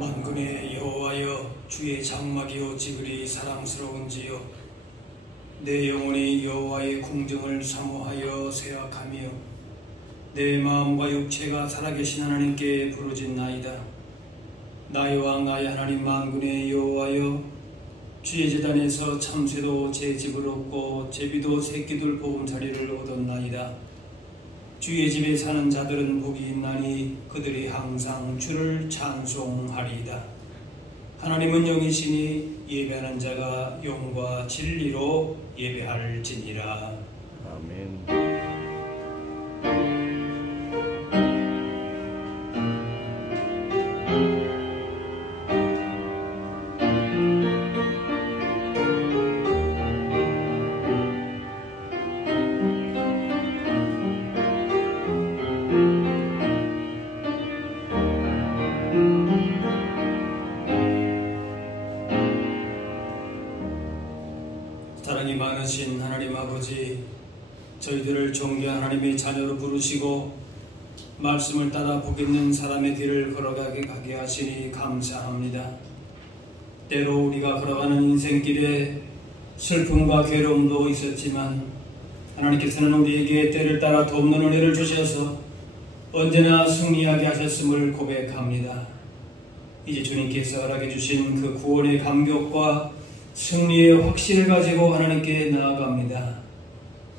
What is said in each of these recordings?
만군의 여호와여, 주의 장막이 어찌 그리 사랑스러운지요. 내 영혼이 여호와의 궁정을 사모하여 생각하며 내 마음과 육체가 살아계신 하나님께 부르짖나이다. 나의 왕 나의 하나님 만군의 여호와여, 주의 제단에서 참새도 제 집을 얻고 제비도 새끼들 보금자리를 얻었나이다. 주의 집에 사는 자들은 복이 있나니 그들이 항상 주를 찬송하리이다. 하나님은 영이시니 예배하는 자가 영과 진리로 예배할지니라. 아멘. 사랑이 많으신 하나님 아버지, 저희들을 존귀한 하나님의 자녀로 부르시고 말씀을 따라 복 있는 사람의 길을 걸어가게 하시니 감사합니다. 때로 우리가 걸어가는 인생길에 슬픔과 괴로움도 있었지만 하나님께서는 우리에게 때를 따라 돕는 은혜를 주셔서 언제나 승리하게 하셨음을 고백합니다. 이제 주님께서 허락해 주신 그 구원의 감격과 승리의 확신을 가지고 하나님께 나아갑니다.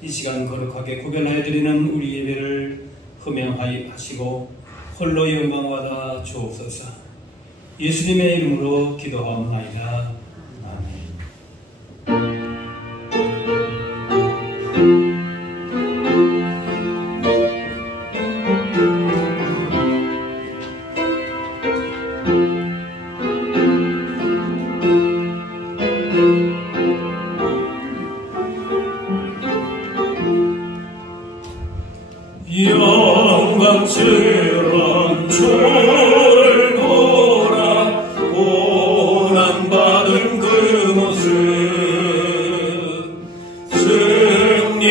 이 시간 거룩하게 구별하여 드리는 우리 예배를 흠양하시고 홀로 영광 받아 주옵소서. 예수님의 이름으로 기도하옵나이다. 아멘. 영광스러운 주를 보라. 고난받은 그 모습 승리하고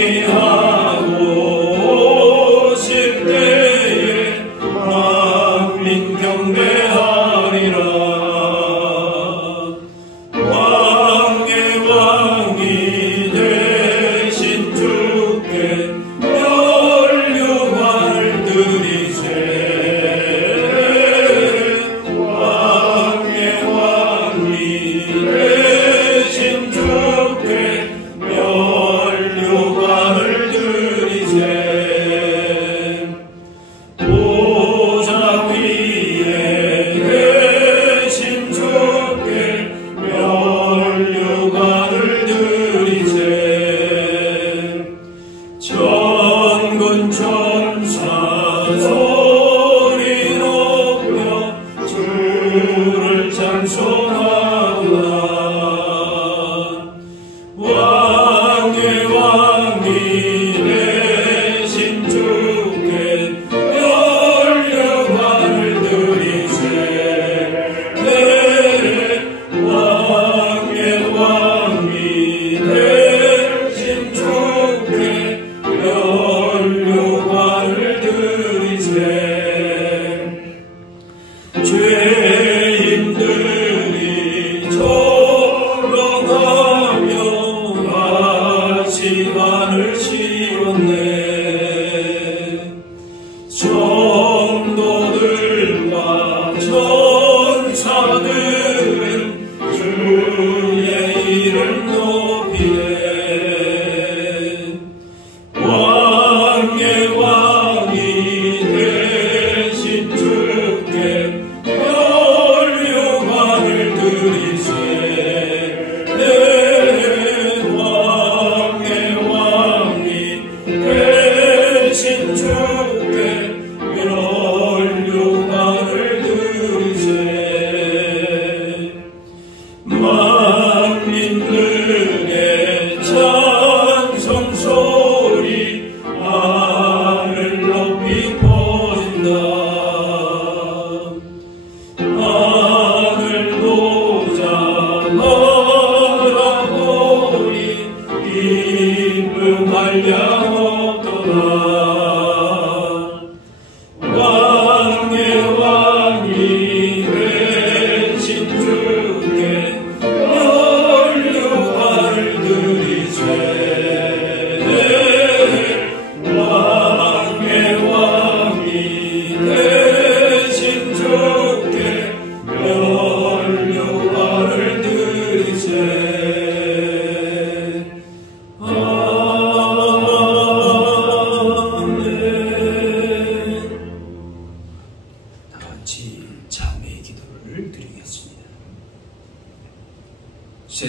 오실 때에 만민 경배하리라. 왕의 왕이 되신 주께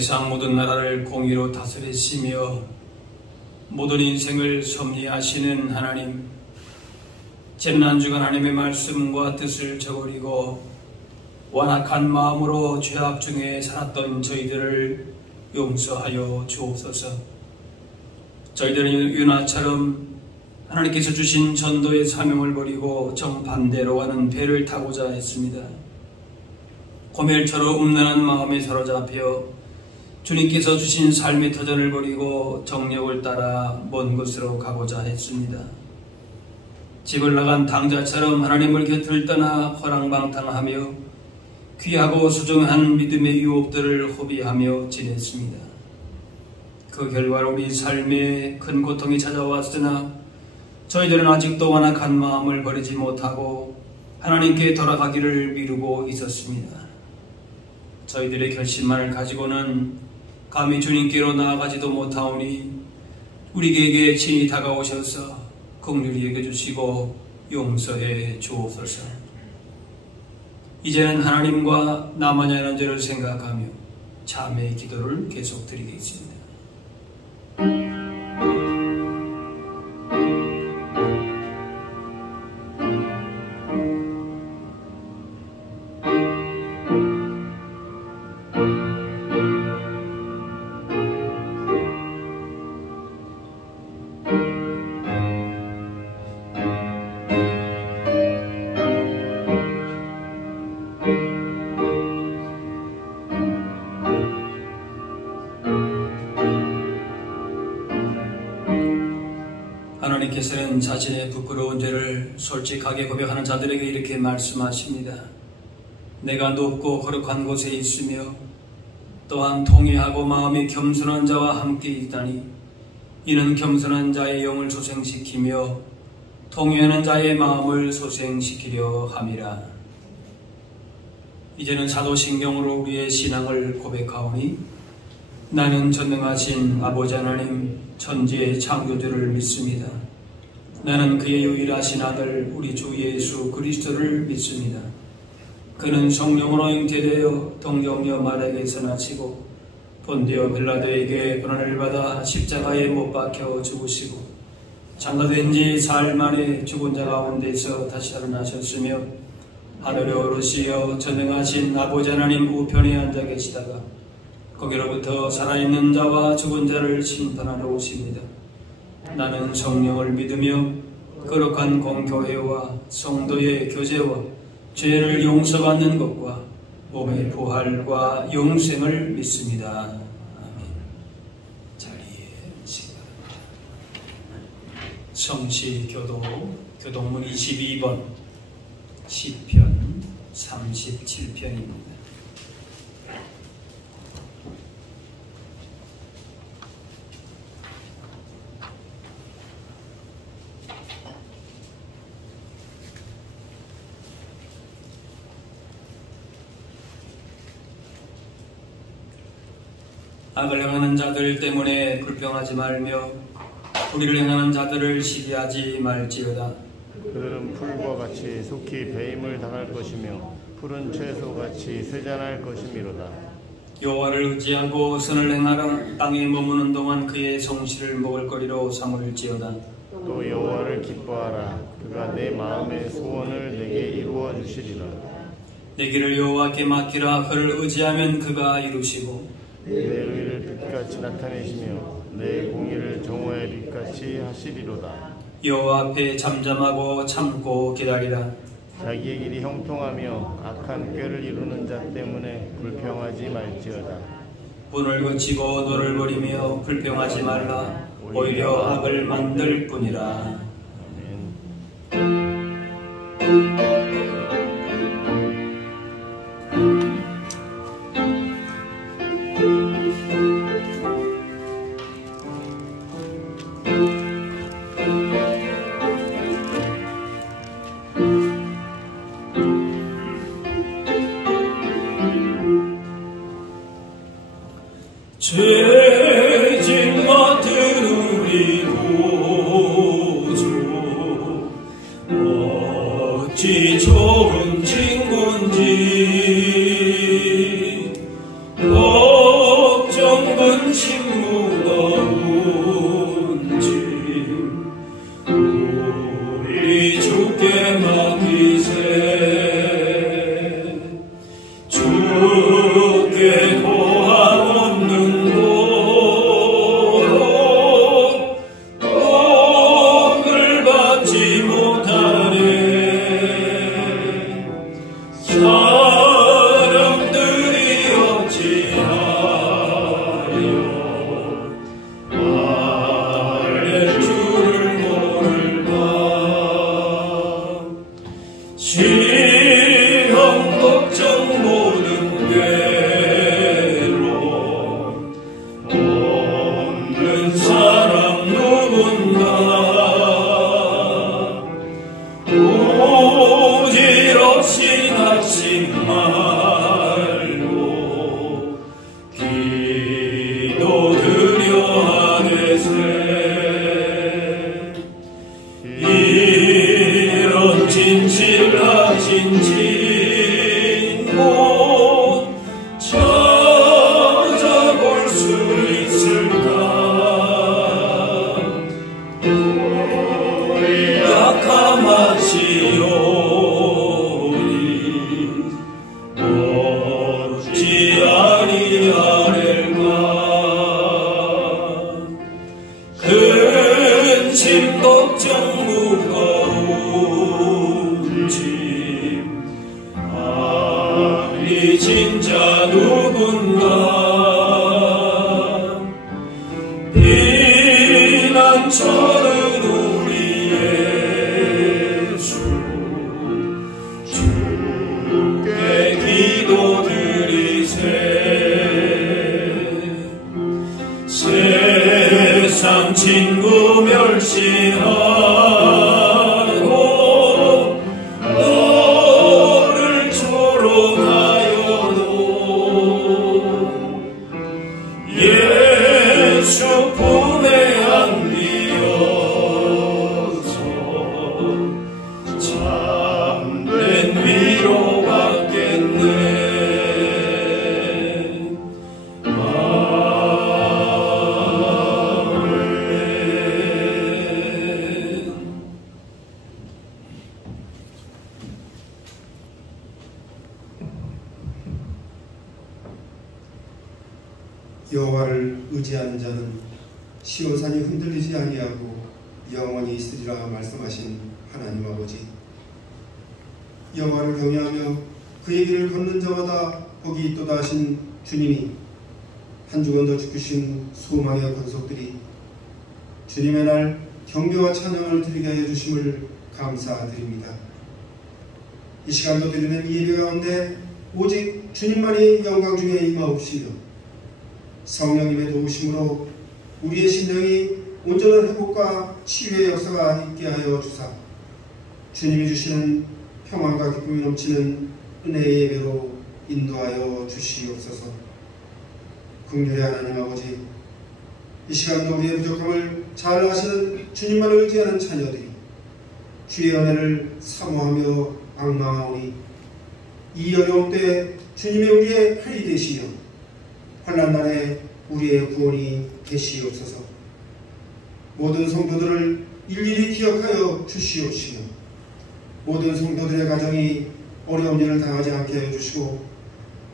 세상 모든 나라를 공의로 다스리시며 모든 인생을 섭리하시는 하나님, 잼난주간 하나님의 말씀과 뜻을 저버리고 완악한 마음으로 죄악 중에 살았던 저희들을 용서하여 주옵소서. 저희들은 유나처럼 하나님께서 주신 전도의 사명을 버리고 정반대로 가는 배를 타고자 했습니다. 고멜처럼 음란한 마음에 사로잡혀 주님께서 주신 삶의 터전을 버리고 정력을 따라 먼 곳으로 가고자 했습니다. 집을 나간 당자처럼 하나님을 곁을 떠나 허랑방탕하며 귀하고 소중한 믿음의 유업들을 허비하며 지냈습니다. 그 결과로 우리 삶에 큰 고통이 찾아왔으나 저희들은 아직도 완악한 마음을 버리지 못하고 하나님께 돌아가기를 미루고 있었습니다. 저희들의 결심만을 가지고는 감히 주님께로 나아가지도 못하오니 우리에게 친히 다가오셔서 긍휼히 여겨주시고 용서해 주옵소서. 이제는 하나님과 나만이 하는 죄를 생각하며 참회의 기도를 계속 드리겠습니다. 하나님께서는 자신의 부끄러운 죄를 솔직하게 고백하는 자들에게 이렇게 말씀하십니다. 내가 높고 거룩한 곳에 있으며 또한 통회하고 마음이 겸손한 자와 함께 있다니 이는 겸손한 자의 영을 소생시키며 통회하는 자의 마음을 소생시키려 함이라. 이제는 사도신경으로 우리의 신앙을 고백하오니 나는 전능하신 아버지 하나님 천지의 창조주를 믿습니다. 나는 그의 유일하신 아들 우리 주 예수 그리스도를 믿습니다. 그는 성령으로 잉태되어 동정녀 마리아에게서 나시고 본디오 빌라도에게 고난을 받아 십자가에 못 박혀 죽으시고 장가된 지 사흘 만에 죽은 자 가운데서 다시 살아나셨으며 하늘에 오르시어 전능하신 아버지 하나님 우편에 앉아 계시다가 거기로부터 살아있는 자와 죽은 자를 심판하러 오십니다. 나는 성령을 믿으며 거룩한 공교회와 성도의 교제와 죄를 용서받는 것과 몸의 부활과 영생을 믿습니다. 아멘. 자리에 앉으시기 바랍니다. 성시교도 교동문 22번 시편 37편입니다. 악을 행하는 자들 때문에 불평하지 말며 불의를 행하는 자들을 시기하지 말지어다. 그들은 풀과 같이 속히 배임을 당할 것이며 푸른 채소같이 쇠잔할 것이미로다. 여호와를 의지하고 선을 행하라. 땅에 머무는 동안 그의 성실을 먹을거리로 삼을지어다. 또 여호와를 기뻐하라. 그가 내 마음의 소원을 내게 이루어 주시리라. 내 길을 여호와께 맡기라. 그를 의지하면 그가 이루시고 내 의를 빛같이 나타내시며 내 공의를 정오의 빛같이 하시리로다. 여호와 앞에 잠잠하고 참고 기다리라. 자기의 길이 형통하며 악한 꾀를 이루는 자 때문에 불평하지 말지어다. 분을 거치고 너를 버리며 불평하지 말라. 오히려 악을 만들 뿐이라. 아멘. 죄진 맡은 우리 구주 어찌 좋은 친구인지 걱정 주께 맡기세. 주께 도움 없는 도로 복을 받지 못하네. 사람들이 어찌하여 말할 줄을 모를까. 시험 걱정 모든 괴로움 없는 사람 누군가. 오지럽시 낙심 말고 기도드려 하되세. 이런 진실하신 진고 찾아볼 수 있을까. 우리 약함하시오니 어찌 아니하릴까. 근심 걱정 무거운 짐 아니 진짜 누군가. 비난처는 우리 예수 주께 기도드리세. 세상 친구 멸시하고 너를 조롱하여도 예수 품에 안기어서 참된 위로 받겠네. 여호와를 의지하는 자는 시온산이 흔들리지 아니하고 영원히 있으리라 말씀하신 하나님 아버지, 여호와를 경외하며 그의 길을 걷는 자마다 복이 있도다 하신 주님이 한 주간 더 죽으신 소망의 권속들이 주님의 날 경배와 찬양을 드리게 하여 주심을 감사드립니다. 이 시간도 드리는 이 예배 가운데 오직 주님만이 영광 중에 임하옵시며 성령님의 도우심으로 우리의 심령이 온전한 회복과 치유의 역사가 있게 하여 주사 주님이 주시는 평안과 기쁨이 넘치는 은혜의 예배로 인도하여 주시옵소서. 긍휼의 하나님 아버지, 이 시간도 우리의 부족함을 잘 아시는 주님만을 의지하는 자녀들이 주의 은혜를 사모하며 앙망하오니 이 어려운 때에 주님이 우리의 팔이 되시며 환난 날에 우리의 구원이 되시옵소서. 모든 성도들을 일일이 기억하여 주시옵시며 모든 성도들의 가정이 어려운 일을 당하지 않게 하여 주시고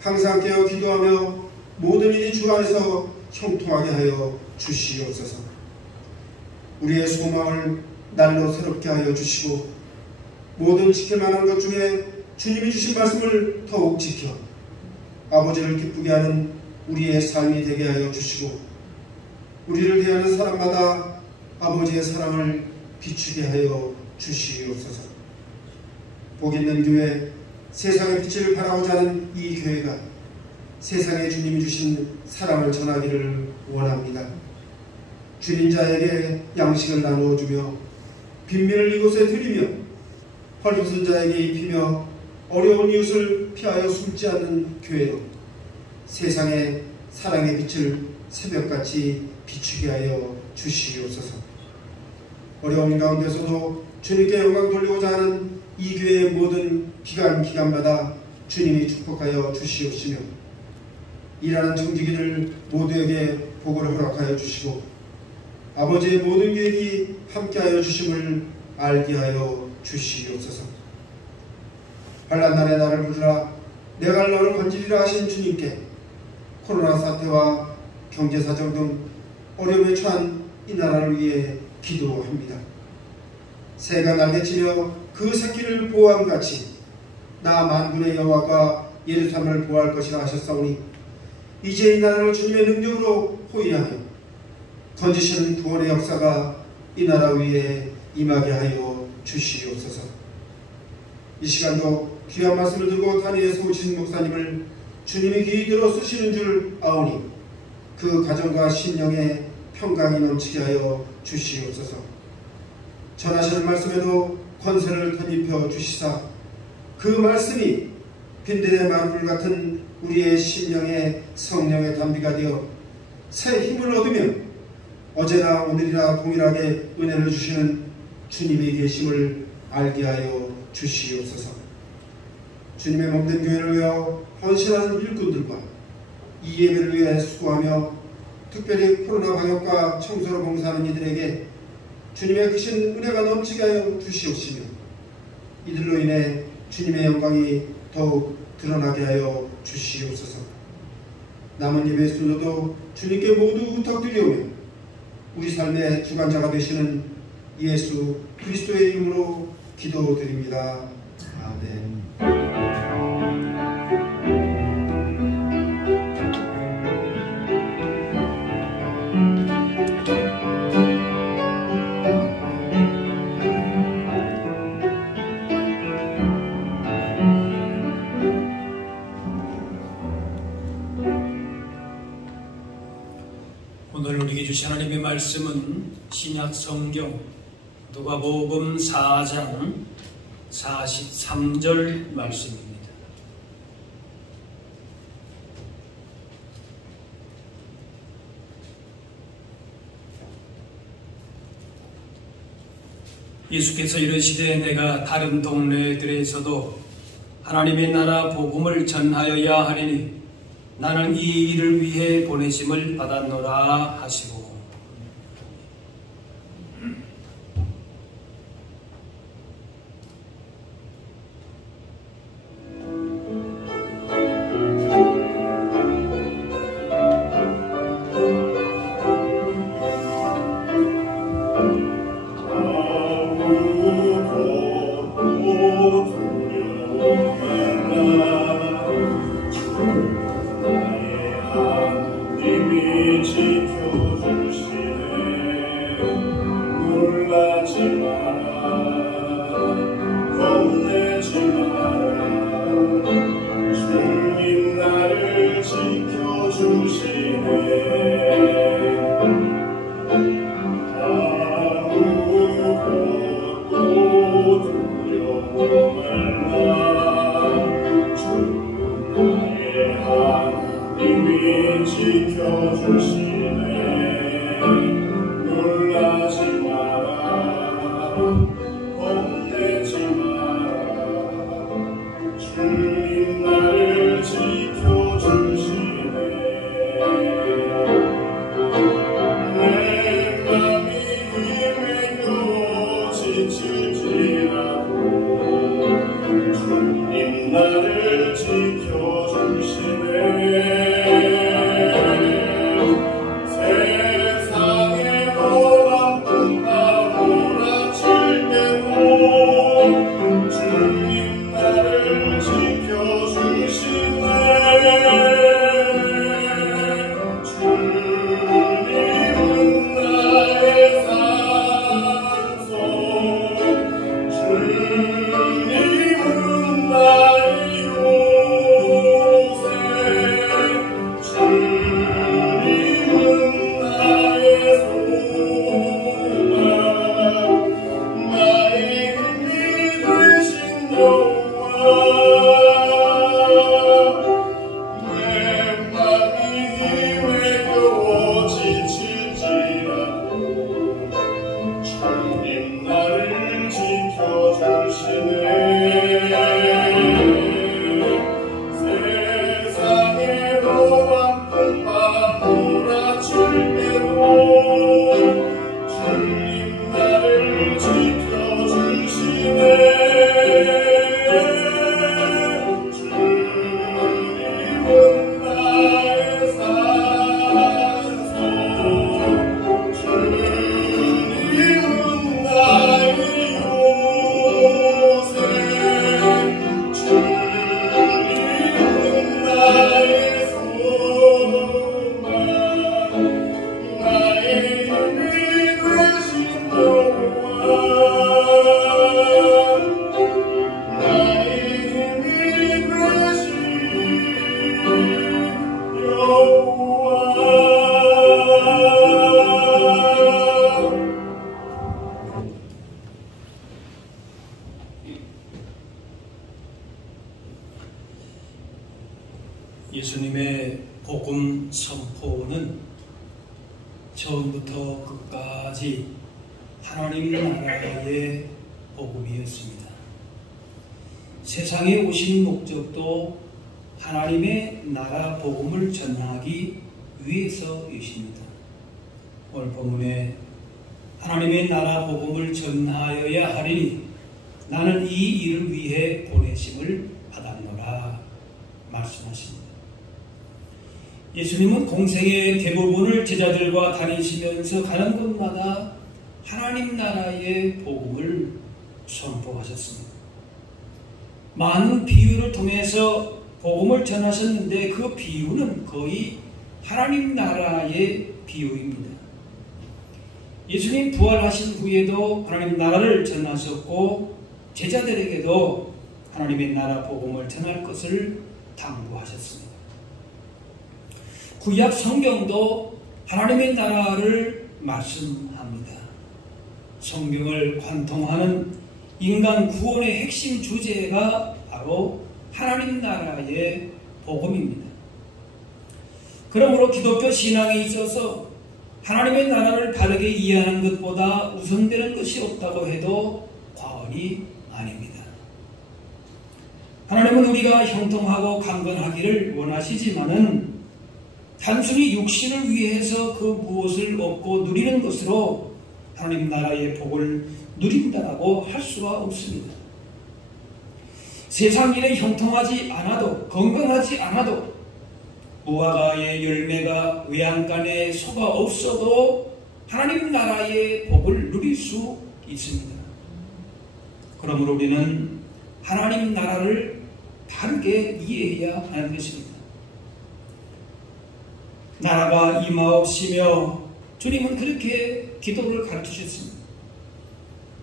항상 깨어 기도하며 모든 일이 주 안에서 형통하게 하여 주시옵소서. 우리의 소망을 날로 새롭게 하여 주시고 모든 지킬 만한 것 중에 주님이 주신 말씀을 더욱 지켜 아버지를 기쁘게 하는 우리의 삶이 되게 하여 주시고 우리를 대하는 사람마다 아버지의 사랑을 비추게 하여 주시옵소서. 복 있는 교회, 세상의 빛을 바라고자 하는 이 교회가 세상에 주님이 주신 사랑을 전하기를 원합니다. 줄인 자에게 양식을 나누어주며 빈민을 이곳에 드리며 헐벗은 자에게 입히며 어려운 이웃을 피하여 숨지 않는 교회로 세상에 사랑의 빛을 새벽같이 비추게 하여 주시옵소서. 어려운 가운데서도 주님께 영광 돌리고자 하는 이 교회의 모든 기간마다 주님이 축복하여 주시옵시며 일하는 청지기들 모두에게 복을 허락하여 주시고 아버지의 모든 계획이 함께하여 주심을 알게 하여 주시옵소서. 환난 날에 나를 부르라 내가 너를 건지리라 하신 주님께 코로나 사태와 경제사정 등 어려움에 처한 이 나라를 위해 기도합니다. 새가 날개치며 그 새끼를 보호함같이 나 만군의 여호와가 예루살렘을 보호할 것이라 하셨사오니 이제 이 나라를 주님의 능력으로 호위하며 건지시는 구원의 역사가 이 나라 위에 임하게 하여 주시옵소서. 이 시간도 귀한 말씀을 들고 단위에서 오신 목사님을 주님이 귀히 들어 쓰시는 줄 아오니 그 가정과 심령에 평강이 넘치게 하여 주시옵소서. 전하시는 말씀에도 권세를 덧입혀 주시사 그 말씀이 빈들의 만불 같은 우리의 심령에 성령의 담비가 되어 새 힘을 얻으며 어제나 오늘이나 동일하게 은혜를 주시는 주님이 계심을 알게 하여 주시옵소서. 주님의 몸된 교회를 위하여 헌신하는 일꾼들과 이 예배를 위해 수고하며 특별히 코로나 방역과 청소를 봉사하는 이들에게 주님의 크신 은혜가 넘치게 하여 주시옵시며 이들로 인해 주님의 영광이 더욱 드러나게 하여 주시옵소서. 남은 예배 순서도 주님께 모두 부탁드리오며 우리 삶의 주관자가 되시는 예수 그리스도의 이름으로 기도드립니다. 아멘. 오늘 우리에게 주신 하나님의 말씀은 신약 성경 누가복음 4장 43절 말씀입니다. 예수께서 이르시되 내가 다른 동네들에서도 하나님의 나라 복음을 전하여야 하리니 나는 이 일을 위해 보내심을 받았노라 하시고 지켜주 예수님의 복음 선포는 처음부터 끝까지 하나님 나라의 복음이었습니다. 세상에 오신 목적도 하나님의 나라 복음을 전하기 위해서이십니다. 오늘 본문에 하나님의 나라 복음을 전하여야 하리니 나는 이 일을 위해 보내심을 받았노라 말씀하십니다. 예수님은 공생의 대부분을 제자들과 다니시면서 가는 곳마다 하나님 나라의 복음을 선포하셨습니다. 많은 비유를 통해서 복음을 전하셨는데 그 비유는 거의 하나님 나라의 비유입니다. 예수님 부활하신 후에도 하나님 나라를 전하셨고 제자들에게도 하나님의 나라 복음을 전할 것을 당부하셨습니다. 구약 성경도 하나님의 나라를 말씀합니다. 성경을 관통하는 인간 구원의 핵심 주제가 바로 하나님 나라의 복음입니다. 그러므로 기독교 신앙에 있어서 하나님의 나라를 바르게 이해하는 것보다 우선되는 것이 없다고 해도 과언이 아닙니다. 하나님은 우리가 형통하고 강건하기를 원하시지만은 단순히 육신을 위해서 그 무엇을 얻고 누리는 것으로 하나님 나라의 복을 누린다고 할 수가 없습니다. 세상 일에 형통하지 않아도 건강하지 않아도 무화과의 열매가 외양간에 소가 없어도 하나님 나라의 복을 누릴 수 있습니다. 그러므로 우리는 하나님 나라를 바르게 이해해야 하는 것입니다. 나라가 임하옵시며 주님은 그렇게 기도를 가르치셨습니다.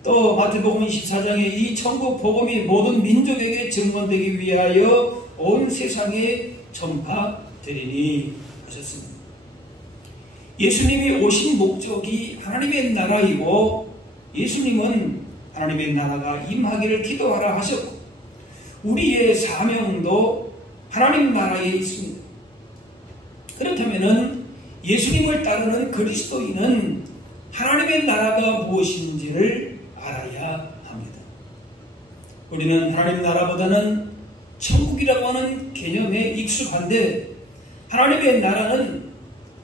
또 마태복음 24장에 이 천국 복음이 모든 민족에게 증언되기 위하여 온 세상에 전파되리니 하셨습니다. 예수님이 오신 목적이 하나님의 나라이고 예수님은 하나님의 나라가 임하기를 기도하라 하셨고 우리의 사명도 하나님 나라에 있습니다. 그렇다면 예수님을 따르는 그리스도인은 하나님의 나라가 무엇인지를 알아야 합니다. 우리는 하나님 나라보다는 천국이라고 하는 개념에 익숙한데 하나님의 나라는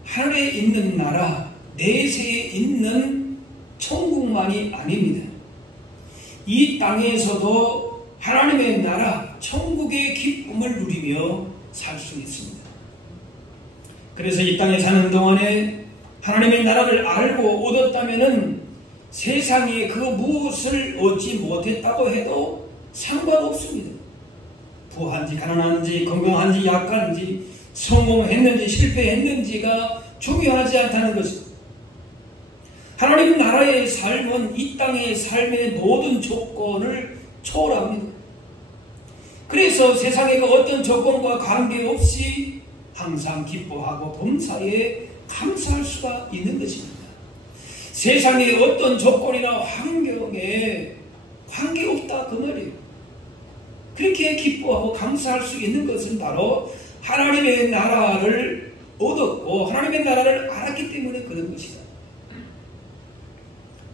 하늘에 있는 나라, 내세에 있는 천국만이 아닙니다. 이 땅에서도 하나님의 나라, 천국의 기쁨을 누리며 살 수 있습니다. 그래서 이 땅에 사는 동안에 하나님의 나라를 알고 얻었다면 세상에 그 무엇을 얻지 못했다고 해도 상관없습니다. 부한지 가난한지 건강한지 약한지 성공했는지 실패했는지가 중요하지 않다는 것입니다. 하나님 나라의 삶은 이 땅의 삶의 모든 조건을 초월합니다. 그래서 세상의 그 어떤 조건과 관계없이 항상 기뻐하고 범사에 감사할 수가 있는 것입니다. 세상의 어떤 조건이나 환경에 관계없다 그 말이에요. 그렇게 기뻐하고 감사할 수 있는 것은 바로 하나님의 나라를 얻었고 하나님의 나라를 알았기 때문에 그런 것이다.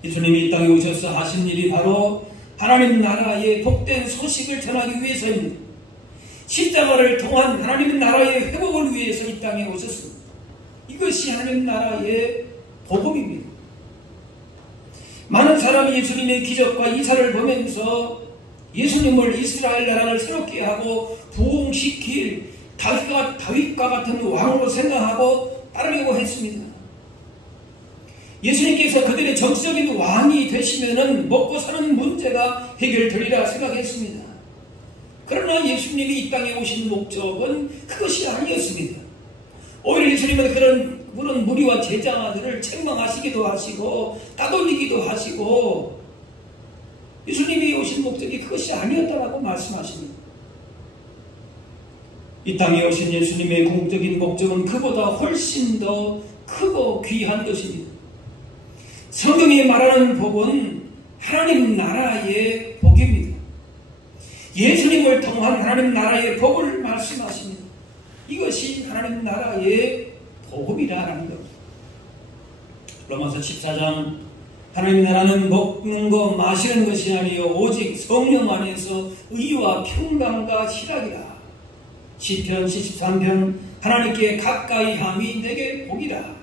예수님이 이 땅에 오셔서 하신 일이 바로 하나님 나라의 복된 소식을 전하기 위해서입니다. 십자가를 통한 하나님 나라의 회복을 위해서 이 땅에 오셨습니다. 이것이 하나님 나라의 복음입니다. 많은 사람이 예수님의 기적과 이사를 보면서 예수님을 이스라엘 나라를 새롭게 하고 부흥시킬 다윗과 같은 왕으로 생각하고 따르려고 했습니다. 예수님께서 그들의 정치적인 왕이 되시면은 먹고 사는 문제가 해결되리라 생각했습니다. 그러나 예수님이 이 땅에 오신 목적은 그것이 아니었습니다. 오히려 예수님은 그런 무리와 제자들을 책망하시기도 하시고 따돌리기도 하시고 예수님이 오신 목적이 그것이 아니었다라고 말씀하십니다. 이 땅에 오신 예수님의 궁극적인 목적은 그보다 훨씬 더 크고 귀한 것입니다. 성경이 말하는 복은 하나님 나라의 복입니다. 예수님을 통한 하나님 나라의 복을 말씀하십니다. 이것이 하나님 나라의 복음이라는 것. 로마서 14장 하나님 나라는 먹는 것 마시는 것이 아니요 오직 성령 안에서 의와 평강과 희락이라. 시편 73편 하나님께 가까이 함이 내게 복이라.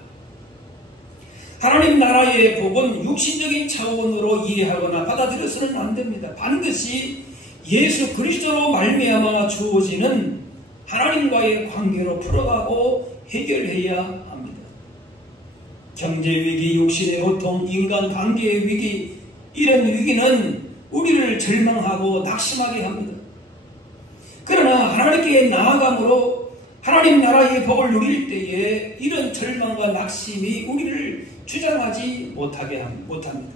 하나님 나라의 복은 육신적인 차원으로 이해하거나 받아들여서는 안 됩니다. 반드시 예수 그리스도로 말미암아 주어지는 하나님과의 관계로 풀어가고 해결해야 합니다. 경제위기, 육신의 고통, 인간관계의 위기, 이런 위기는 우리를 절망하고 낙심하게 합니다. 그러나 하나님께 나아감으로 하나님 나라의 복을 누릴 때에 이런 절망과 낙심이 우리를 주장하지 못합니다.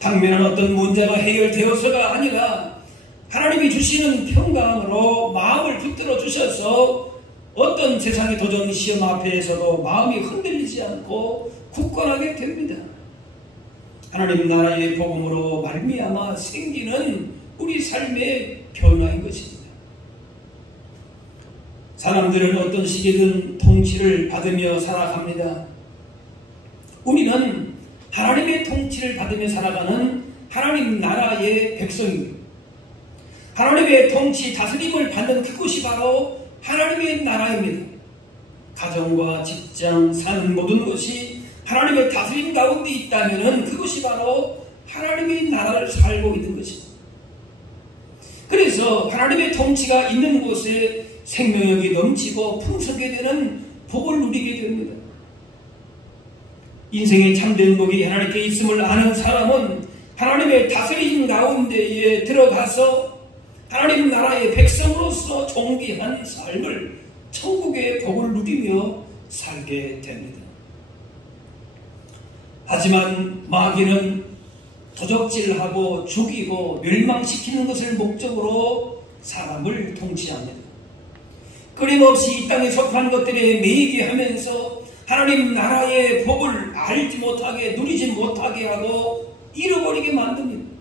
당면한 어떤 문제가 해결되어서가 아니라 하나님이 주시는 평강으로 마음을 붙들어 주셔서 어떤 세상의 도전 시험 앞에서도 마음이 흔들리지 않고 굳건하게 됩니다. 하나님 나라의 복음으로 말미암아 생기는 우리 삶의 변화인 것입니다. 사람들은 어떤 시기든 통치를 받으며 살아갑니다. 우리는 하나님의 통치를 받으며 살아가는 하나님 나라의 백성입니다. 하나님의 통치, 다스림을 받는 그곳이 바로 하나님의 나라입니다. 가정과 직장, 사는 모든 것이 하나님의 다스림 가운데 있다면 그것이 바로 하나님의 나라를 살고 있는 것입니다. 그래서 하나님의 통치가 있는 곳에 생명력이 넘치고 풍성하게 되는 복을 누리게 됩니다. 인생의 참된 복이 하나님께 있음을 아는 사람은 하나님의 다스림 가운데에 들어가서 하나님 나라의 백성으로서 존귀한 삶을, 천국의 복을 누리며 살게 됩니다. 하지만 마귀는 도적질하고 죽이고 멸망시키는 것을 목적으로 사람을 통치합니다. 끊임없이 이 땅에 속한 것들에 매이게 하면서 하나님 나라의 복을 알지 못하게, 누리지 못하게 하고 잃어버리게 만듭니다.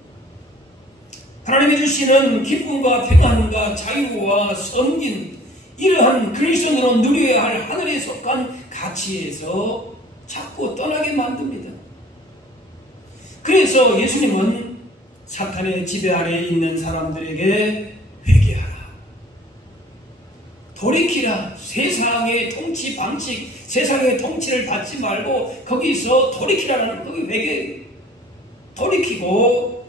하나님이 주시는 기쁨과 평안과 자유와 섬김, 이러한 그리스도인으로 누려야 할 하늘에 속한 가치에서 자꾸 떠나게 만듭니다. 그래서 예수님은 사탄의 지배 아래에 있는 사람들에게 회개하라, 돌이키라, 세상의 통치 방식, 세상의 통치를 받지 말고 거기서 돌이키라는, 거기 회개, 돌이키고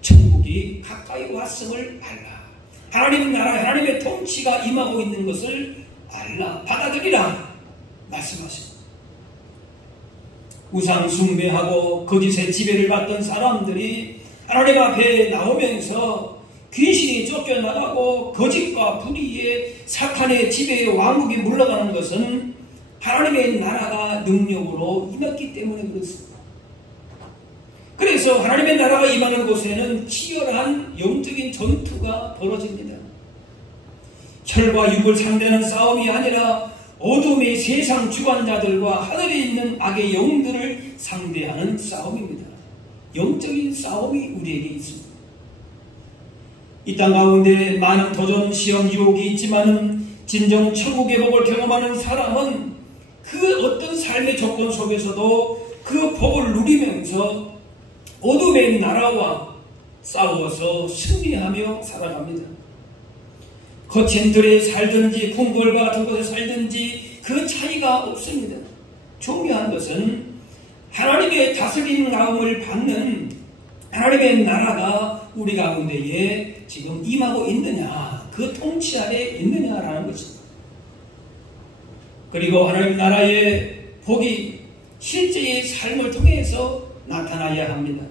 천국이 가까이 왔음을 알라. 하나님 나라, 하나님의 통치가 임하고 있는 것을 알라, 받아들이라 말씀하십니다. 우상 숭배하고 거짓의 지배를 받던 사람들이 하나님 앞에 나오면서 귀신이 쫓겨나가고 거짓과 불의의 사탄의 지배의 왕국이 물러가는 것은 하나님의 나라가 능력으로 임했기 때문에 그렇습니다. 그래서 하나님의 나라가 임하는 곳에는 치열한 영적인 전투가 벌어집니다. 혈과 육을 상대하는 싸움이 아니라 어둠의 세상 주관자들과 하늘에 있는 악의 영들을 상대하는 싸움입니다. 영적인 싸움이 우리에게 있습니다. 이 땅 가운데 많은 도전, 시험, 유혹이 있지만 진정 천국의 복을 경험하는 사람은 그 어떤 삶의 조건 속에서도 그 복을 누리면서 어둠의 나라와 싸워서 승리하며 살아갑니다. 거친 들에 살든지 궁궐과 같은 곳에 살든지 그 차이가 없습니다. 중요한 것은 하나님의 다스림 가운을 받는 하나님의 나라가 우리 가운데에 지금 임하고 있느냐, 그 통치 아래 있느냐라는 것입니다. 그리고 하나님 나라의 복이 실제의 삶을 통해서 나타나야 합니다.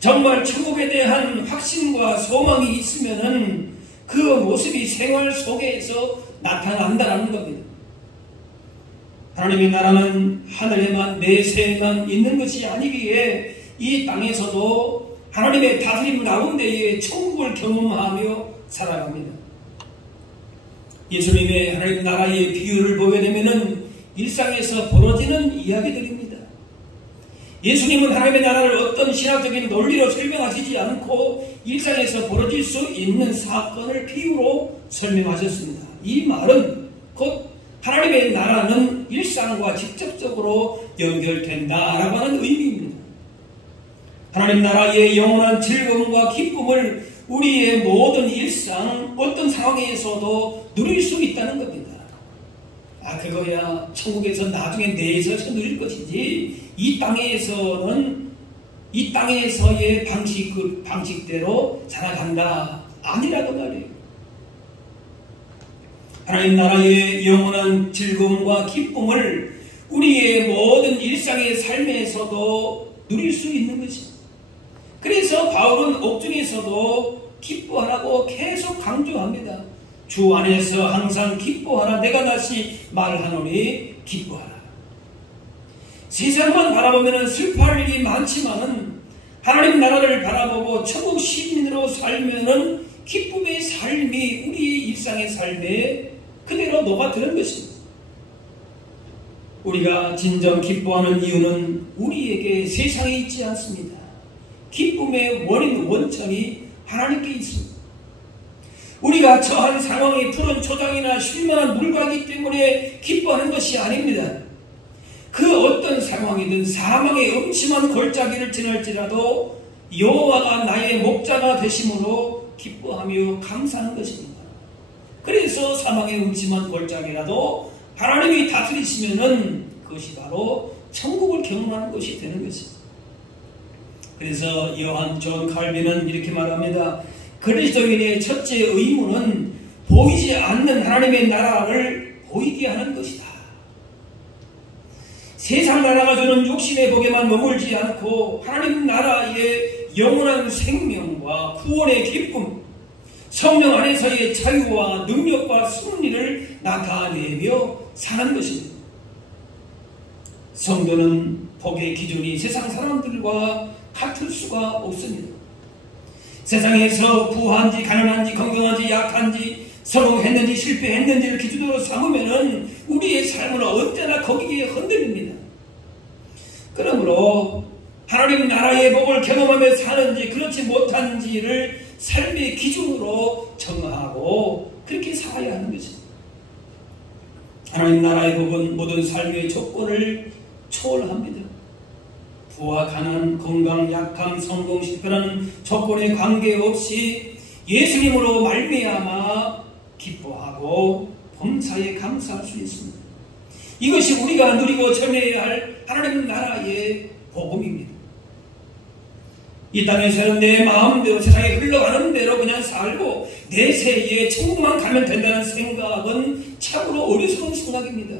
정말 천국에 대한 확신과 소망이 있으면은 그 모습이 생활 속에서 나타난다는 겁니다. 하나님의 나라는 하늘에만, 내세에만 있는 것이 아니기에 이 땅에서도 하나님의 다스림 가운데에 천국을 경험하며 살아갑니다. 예수님의 하나님 나라의 비유를 보게 되면은 일상에서 벌어지는 이야기들입니다. 예수님은 하나님의 나라를 어떤 신학적인 논리로 설명하시지 않고 일상에서 벌어질 수 있는 사건을 비유로 설명하셨습니다. 이 말은 곧 하나님의 나라는 일상과 직접적으로 연결된다라고 하는 의미입니다. 하나님 나라의 영원한 즐거움과 기쁨을 우리의 모든 일상 어떤 상황에서도 누릴 수 있다는 겁니다. 그거야 천국에서 나중에 내에서 누릴 것이지 이 땅에서의 방식대로 살아간다 아니라고 말이에요. 하나님 나라의 영원한 즐거움과 기쁨을 우리의 모든 일상의 삶에서도 누릴 수 있는 것입니다. 그래서 바울은 옥중에서도 기뻐하라고 계속 강조합니다. 주 안에서 항상 기뻐하라. 내가 다시 말하노니 기뻐하라. 세상만 바라보면 슬퍼할 일이 많지만은 하나님 나라를 바라보고 천국 시민으로 살면은 기쁨의 삶이 우리의 일상의 삶에 그대로 녹아드는 것입니다. 우리가 진정 기뻐하는 이유는 우리에게 세상에 있지 않습니다. 기쁨의 원천이 하나님께 있습니다. 우리가 처한 상황이 푸른 초장이나 쉴만한 물가이기 때문에 기뻐하는 것이 아닙니다. 그 어떤 상황이든 사망의 음침한 골짜기를 지날지라도 여호와가 나의 목자가 되심으로 기뻐하며 감사하는 것입니다. 그래서 사망의 음침한 골짜기라도 하나님이 다스리시면은 그것이 바로 천국을 경험하는 것이 되는 것입니다. 그래서 요한 존 칼빈은 이렇게 말합니다. 그리스도인의 첫째 의무는 보이지 않는 하나님의 나라를 보이게 하는 것이다. 세상 나라가 주는 육신의 복에만 머물지 않고 하나님 나라의 영원한 생명과 구원의 기쁨, 성령 안에서의 자유와 능력과 승리를 나타내며 사는 것입니다. 성도는 복의 기준이 세상 사람들과 같을 수가 없습니다. 세상에서 부한지 가난한지 건강한지 약한지 성공했는지 실패했는지를 기준으로 삼으면은 우리의 삶은 언제나 거기에 흔들립니다. 그러므로 하나님 나라의 복을 경험하며 사는지 그렇지 못한지를 삶의 기준으로 정하고 그렇게 살아야 하는 것입니다. 하나님 나라의 복은 모든 삶의 조건을 초월합니다. 부와 가난, 건강, 약함, 성공, 실패라는 조건에 관계없이 예수님으로 말미암아 기뻐하고 범사에 감사할 수 있습니다. 이것이 우리가 누리고 전해야 할 하나님 나라의 복음입니다. 이 땅에서는 내 마음대로 세상에 흘러가는 대로 그냥 살고 내세에 천국만 가면 된다는 생각은 참으로 어리석은 생각입니다.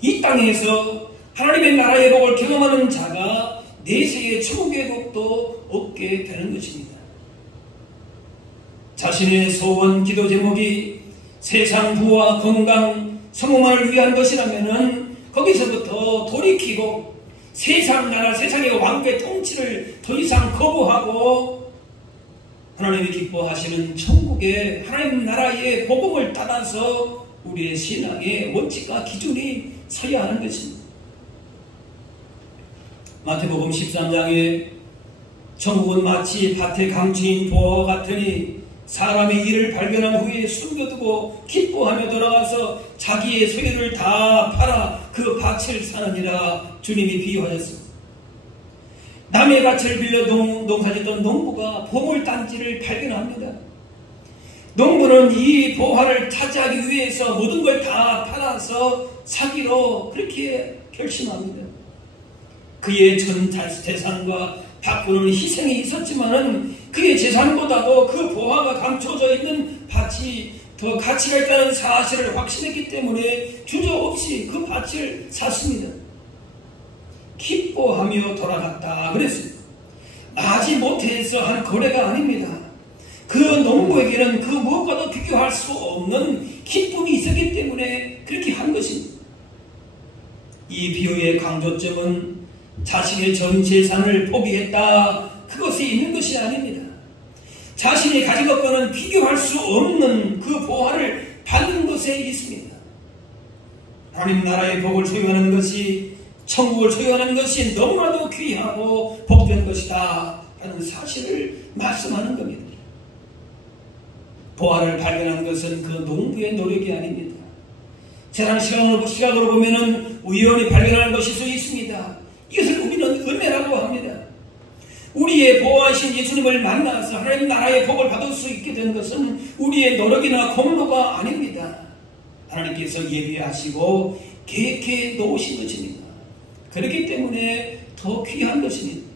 이 땅에서 하나님의 나라의 복을 경험하는 자가 내세의 천국의 복도 얻게 되는 것입니다. 자신의 소원 기도 제목이 세상 부와 건강, 성공을 위한 것이라면 거기서부터 돌이키고 세상 나라, 세상의 왕국의 통치를 더 이상 거부하고 하나님이 기뻐하시는 천국의 하나님 나라의 복음을 따라서 우리의 신앙의 원칙과 기준이 서야 하는 것입니다. 마태복음 13장에 천국은 마치 밭에 감추인 보화와 같으니 사람이 이를 발견한 후에 숨겨두고 기뻐하며 돌아가서 자기의 소유를 다 팔아 그 밭을 사느니라 주님이 비유하셨습니다. 남의 밭을 빌려 농사짓던 농부가 보물단지를 발견합니다. 농부는 이 보화를 차지하기 위해서 모든 걸 다 팔아서 사기로 그렇게 결심합니다. 그의 전 재산과 바꾸는 희생이 있었지만은 그의 재산보다도 그 보화가 감춰져 있는 밭이 더 가치가 있다는 사실을 확신했기 때문에 주저없이 그 밭을 샀습니다. 기뻐하며 돌아갔다 그랬습니다. 나지 못해서 한 거래가 아닙니다. 그 농부에게는 그 무엇과도 비교할 수 없는 기쁨이 있었기 때문에 그렇게 한 것입니다. 이 비유의 강조점은 자신의 전 재산을 포기했다 그것이 있는 것이 아닙니다. 자신이 가진 것과는 비교할 수 없는 그 보화를 받는 것에 있습니다. 하나님 나라의 복을 소유하는 것이 천국을 소유하는 것이 너무나도 귀하고 복된 것이다 하는 사실을 말씀하는 겁니다. 보화를 발견한 것은 그 농부의 노력이 아닙니다. 세상 시각으로 보면은 우연히 발견하는 것일 수 있습니다. 이것을 우리는 은혜라고 합니다. 우리의 보호하신 예수님을 만나서 하나님 나라의 복을 받을 수 있게 된 것은 우리의 노력이나 공로가 아닙니다. 하나님께서 예비하시고 계획해 놓으신 것입니다. 그렇기 때문에 더 귀한 것입니다.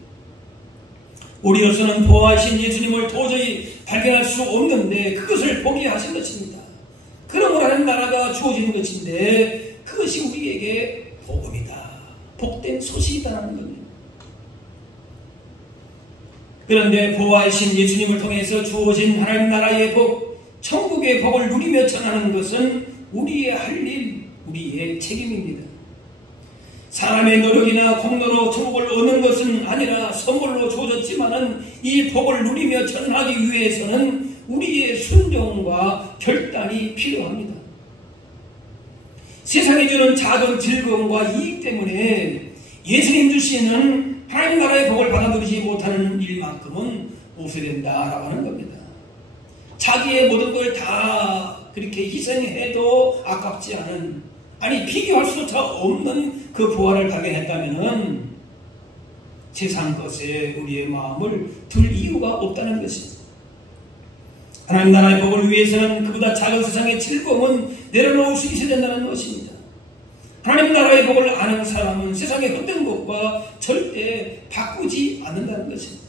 우리로서는 보호하신 예수님을 도저히 발견할 수 없는데 그것을 보게 하신 것입니다. 그러므로 하나님 나라가 주어지는 것인데 그것이 우리에게 복음이다. 복된 소식이다라는 겁니다. 그런데 보호하신 예수님을 통해서 주어진 하나님 나라의 복, 천국의 복을 누리며 전하는 것은 우리의 할 일, 우리의 책임입니다. 사람의 노력이나 공로로 천국을 얻는 것은 아니라 선물로 주어졌지만은 이 복을 누리며 전하기 위해서는 우리의 순종과 결단이 필요합니다. 세상이 주는 작은 즐거움과 이익 때문에 예수님 주시는 하나님 나라의 복을 받아들이지 못하는 일만큼은 없애된다라고 하는 겁니다. 자기의 모든 걸 다 그렇게 희생해도 아깝지 않은, 아니 비교할 수조차 없는 그 보화를 발견했다면은 세상 것에 우리의 마음을 둘 이유가 없다는 것입니다. 하나님 나라의 복을 위해서는 그보다 작은 세상의 즐거움은 내려놓을 수 있어야 된다는 것입니다. 하나님 나라의 복을 아는 사람은 세상의 헛된 것과 절대 바꾸지 않는다는 것입니다.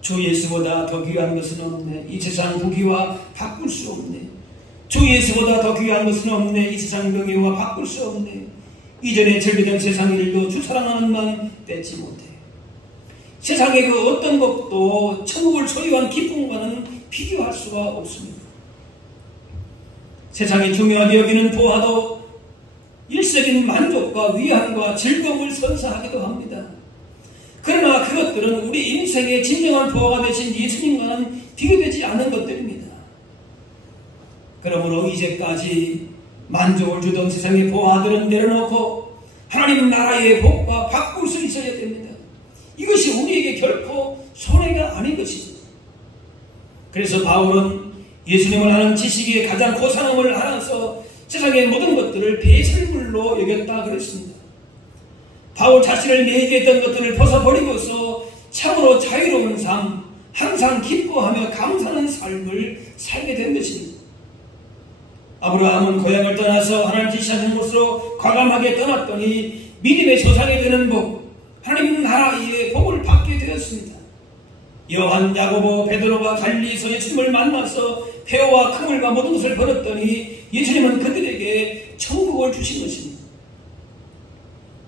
주 예수보다 더 귀한 것은 없네. 이 세상 부귀와 바꿀 수 없네. 주 예수보다 더 귀한 것은 없네. 이 세상 명예와 바꿀 수 없네. 이전에 즐기던 세상 일도 주 사랑하는 마음 뺏지 못해. 세상의 그 어떤 것도 천국을 소유한 기쁨과는 비교할 수가 없습니다. 세상이 중요하게 여기는 보화도 일시적인 만족과 위안과 즐거움을 선사하기도 합니다. 그러나 그것들은 우리 인생의 진정한 보화가 되신 예수님과는 비교되지 않은 것들입니다. 그러므로 이제까지 만족을 주던 세상의 보화들은 내려놓고 하나님 나라의 복과 바꿀 수 있어야 됩니다. 이것이 우리에게 결코 손해가 아닌 것입니다. 그래서 바울은 예수님을 아는 지식의 가장 고상함을 알아서 세상의 모든 것들을 배설물로 여겼다 그랬습니다. 바울 자신을 내게 했던 것들을 벗어버리고서 참으로 자유로운 삶, 항상 기뻐하며 감사하는 삶을 살게 된 것입니다. 아브라함은 고향을 떠나서 하나님 지시하는 곳으로 과감하게 떠났더니 믿음의 조상이 되는 복, 하나님 나라의 복을 받게 되었습니다. 요한, 야고보, 베드로가 갈릴리에서 예수님을 만나서 배와 그물과 모든 것을 버렸더니 예수님은 그들에게 천국을 주신 것입니다.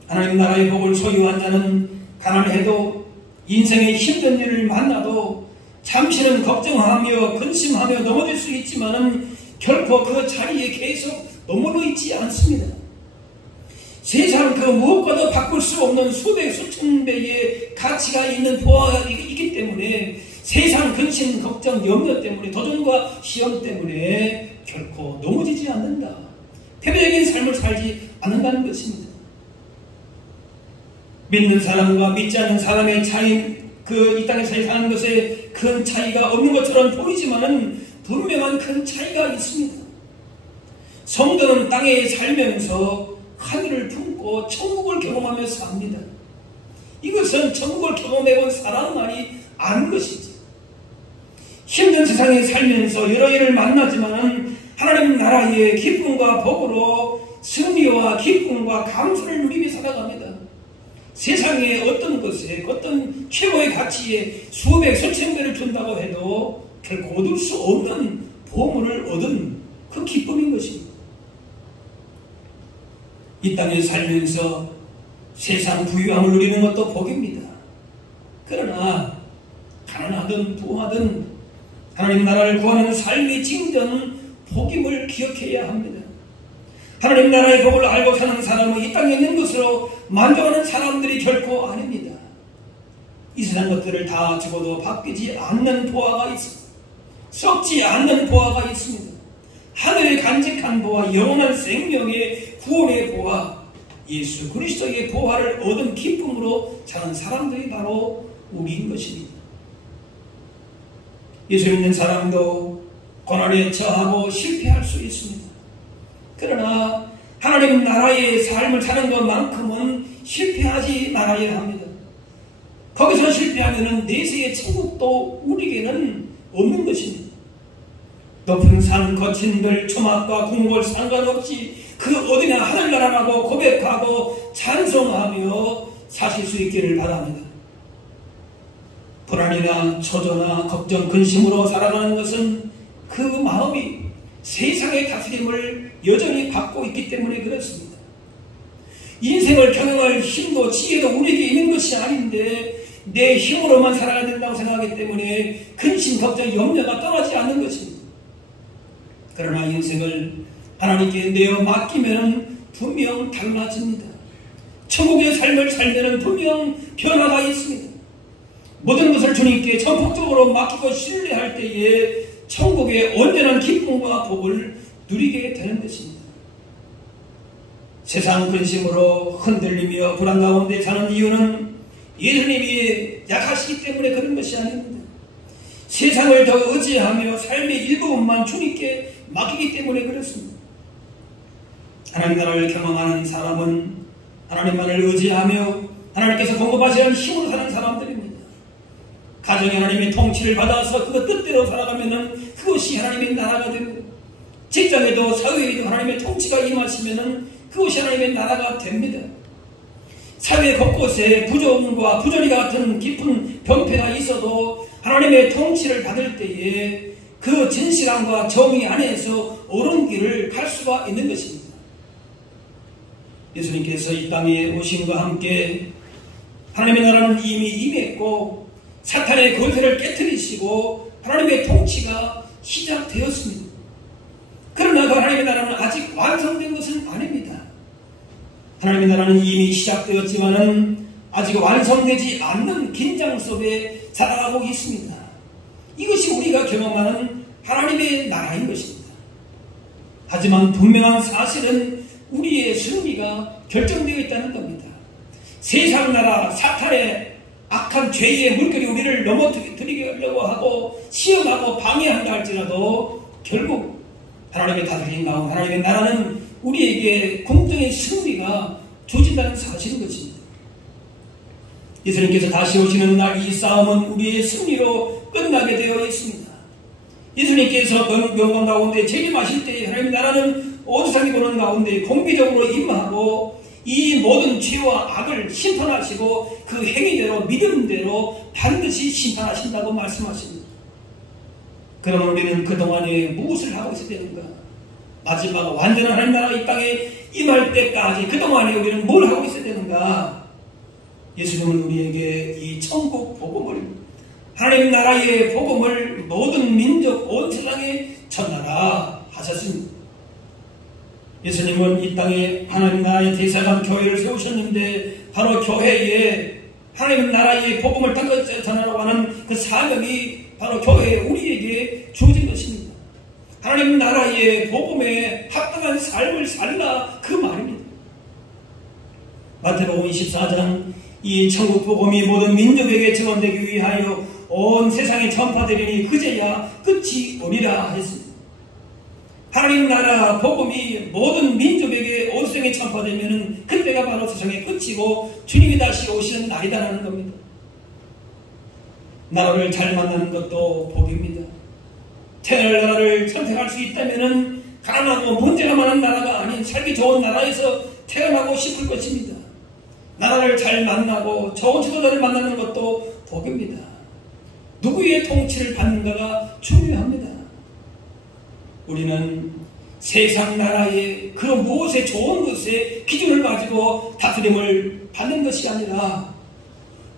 하나님 나라의 복을 소유한 자는 가난해도 인생의 힘든 일을 만나도 잠시는 걱정하며 근심하며 넘어질 수 있지만은 결코 그 자리에 계속 머물러 있지 않습니다. 세상 그 무엇과도 바꿀 수 없는 수백 수천 배의 가치가 있는 보화가 있기 때문에 세상 근심, 걱정, 염려 때문에 도전과 시험 때문에 결코 넘어지지 않는다. 패배적인 삶을 살지 않는다는 것입니다. 믿는 사람과 믿지 않는 사람의 차이, 이 땅에서 사는 것에 큰 차이가 없는 것처럼 보이지만은 분명한 큰 차이가 있습니다. 성도는 땅에 살면서 하늘을 품고 천국을 경험하며 삽니다. 이것은 천국을 경험해본 사람만이 아는 것이지. 힘든 세상에 살면서 여러 일을 만나지만은 하나님 나라의 기쁨과 복으로 승리와 기쁨과 감사를 누리며 살아갑니다. 세상의 어떤 것에, 어떤 최고의 가치에 수백 수천 배를 준다고 해도 결코 얻을 수 없는 보물을 얻은 그 기쁨인 것입니다. 이 땅에 살면서 세상 부유함을 누리는 것도 복입니다. 그러나 가난하든 부하든 하나님 나라를 구하는 삶이 진정 복임을 기억해야 합니다. 하나님 나라의 복을 알고 사는 사람은 이 땅에 있는 것으로 만족하는 사람들이 결코 아닙니다. 이 세상 것들을 다 죽어도 바뀌지 않는 보화가 있습니다. 썩지 않는 보화가 있습니다. 하늘의 간직한 보화, 영원한 생명의 구원의 보화, 예수 그리스도의 부활을 얻은 기쁨으로 사는 사람들이 바로 우리인 것입니다. 예수 믿는 사람도 고난에 처하고 실패할 수 있습니다. 그러나 하나님 나라의 삶을 사는 것만큼은 실패하지 말아야 합니다. 거기서 실패하면 내세의 천국도 우리에게는 없는 것입니다. 높은 산 거친들 초막과 궁궐 상관없이 그 어디나 하늘나라라고 고백하고 찬송하며 사실 수 있기를 바랍니다. 불안이나 초조나 걱정, 근심으로 살아가는 것은 그 마음이 세상의 다스림을 여전히 받고 있기 때문에 그렇습니다. 인생을 경영할 힘도 지혜도 우리에게 있는 것이 아닌데 내 힘으로만 살아야 된다고 생각하기 때문에 근심, 걱정, 염려가 떠나지 않는 것입니다. 그러나 인생을 하나님께 내어 맡기면 분명 달라집니다. 천국의 삶을 살면 분명 변화가 있습니다. 모든 것을 주님께 전폭적으로 맡기고 신뢰할 때에 천국의 온전한 기쁨과 복을 누리게 되는 것입니다. 세상 근심으로 흔들리며 불안 가운데 사는 이유는 예수님이 약하시기 때문에 그런 것이 아닙니다. 세상을 더 의지하며 삶의 일부분만 주님께 맡기기 때문에 그렇습니다. 하나님 나라를 경험하는 사람은 하나님만을 의지하며 하나님께서 공급하시는 힘으로 사는 사람들입니다. 가정이 하나님의 통치를 받아서 그 뜻대로 살아가면 그것이 하나님의 나라가 되고, 직장에도 사회에도 하나님의 통치가 임하시면 그것이 하나님의 나라가 됩니다. 사회 곳곳에 부정과 부조리 같은 깊은 병폐가 있어도 하나님의 통치를 받을 때에 그 진실함과 정의 안에서 옳은 길을 갈 수가 있는 것입니다. 예수님께서 이 땅에 오심과 함께 하나님의 나라는 이미 임했고 사탄의 권세를 깨뜨리시고 하나님의 통치가 시작되었습니다. 그러나 그 하나님의 나라는 아직 완성된 것은 아닙니다. 하나님의 나라는 이미 시작되었지만은 아직 완성되지 않는 긴장 속에 살아가고 있습니다. 이것이 우리가 경험하는 하나님의 나라인 것입니다. 하지만 분명한 사실은 우리의 승리가 결정되어 있다는 겁니다. 세상 나라 사탄의 악한 죄의 물결이 우리를 넘어뜨리려고 하고 시험하고 방해한다 할지라도 결국 하나님의 다스림 가운데 하나님의 나라는 우리에게 공정의 승리가 주어진다는 사실인 것입니다. 예수님께서 다시 오시는 날 이 싸움은 우리의 승리로 끝나게 되어 있습니다. 예수님께서 영광 가운데 재림하실 때 하나님의 나라는 오두상이 보는 가운데 공개적으로 임하고 이 모든 죄와 악을 심판하시고 그 행위대로 믿음대로 반드시 심판하신다고 말씀하십니다. 그러면 우리는 그동안에 무엇을 하고 있어야 되는가? 마지막 완전한 하나님 나라 이 땅에 임할 때까지 그동안에 우리는 뭘 하고 있어야 되는가? 예수님은 우리에게 이 천국 복음을, 하나님 나라의 복음을 모든 민족 온 세상에 전하라 하셨습니다. 예수님은 이 땅에 하나님 나라의 대사관 교회를 세우셨는데 바로 교회에 하나님 나라의 복음을 전하라고 하는 그 사명이 바로 교회에 우리에게 주어진 것입니다. 하나님 나라의 복음에 합당한 삶을 살라 그 말입니다. 마태복음 24장 이 천국 복음이 모든 민족에게 증언되기 위하여 온 세상에 전파되리니 그제야 끝이 오리라 했습니다. 하나님 나라 복음이 모든 민족에게 온 세상에 전파되면 그때가 바로 세상의 끝이고 주님이 다시 오시는 날이다라는 겁니다. 나라를 잘 만나는 것도 복입니다. 태어날 나라를 선택할 수 있다면 가난하고 문제가 많은 나라가 아닌 살기 좋은 나라에서 태어나고 싶을 것입니다. 나라를 잘 만나고 좋은 지도자를 만나는 것도 복입니다. 누구의 통치를 받는가가 중요합니다. 우리는 세상 나라의 그런 무엇의 좋은 것의 기준을 가지고 다스림을 받는 것이 아니라